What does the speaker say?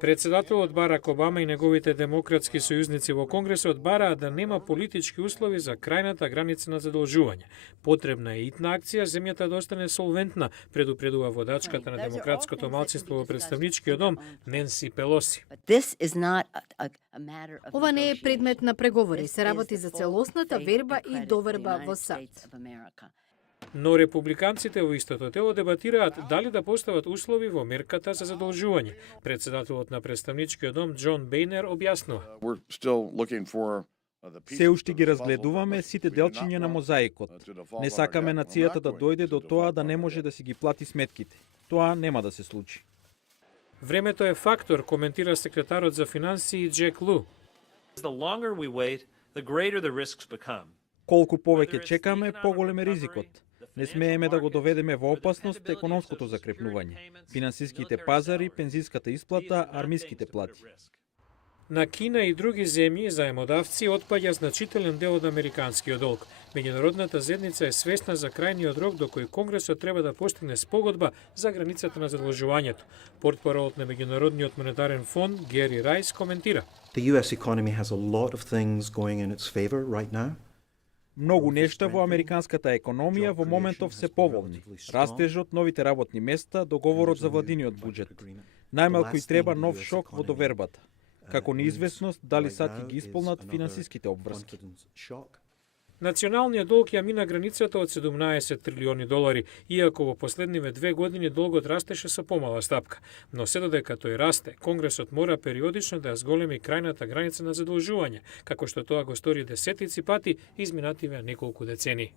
Председателот Барак Обама и неговите демократски сојузници во Конгресот бараат да нема политички услови за крајната граница на задолжување. Потребна е итна акција земјата да остане солвентна, предупредува водачката на демократското малцинство во представничкиот дом Ненси Пелоси. Ова не е предмет на преговори, се работи за целосната верба и доверба во САД. Но републиканците во истото тело дебатираат дали да постават услови во мерката за задолжување. Председателот на представничкиот дом Џон Бејнер објаснува. Се уште ги разгледуваме сите делчиња на мозаикот. Не сакаме нацијата да дојде до тоа да не може да си ги плати сметките. Тоа нема да се случи. Времето е фактор, коментира секретарот за финансии Џек Лу. Колку повеќе чекаме, поголем е ризикот. Не смееме да го доведеме во опасност економското закрепнување, финансиските пазари, пензиската исплата, армиските плати. На Кина и други земји заемодавци отпаѓа значителен дел од американскиот долг. Меѓународната заедница е свесна за крајниот рок до кој Конгресот треба да постигне спогодба за границата на задолжувањето. Портпаролот на Меѓународниот монетарен фонд Гери Рајс коментира. The US economy has a lot of things going in its favor right now. Многу нешта во американската економија во моментов се поволни. Растежот, новите работни места, договорот за владиниот буџет. Најмалку и треба нов шок во довербата, како неизвестност дали САД ги исполнат финансиските обврски. Националниот долг ја мина границата од 17 трилиони долари, иако во последниве 2 години долгот растеше со помала стапка. Но се додека тој расте, Конгресот мора периодично да ја зголеми крајната граница на задолжување, како што тоа го стори десетици пати изминативе неколку децении.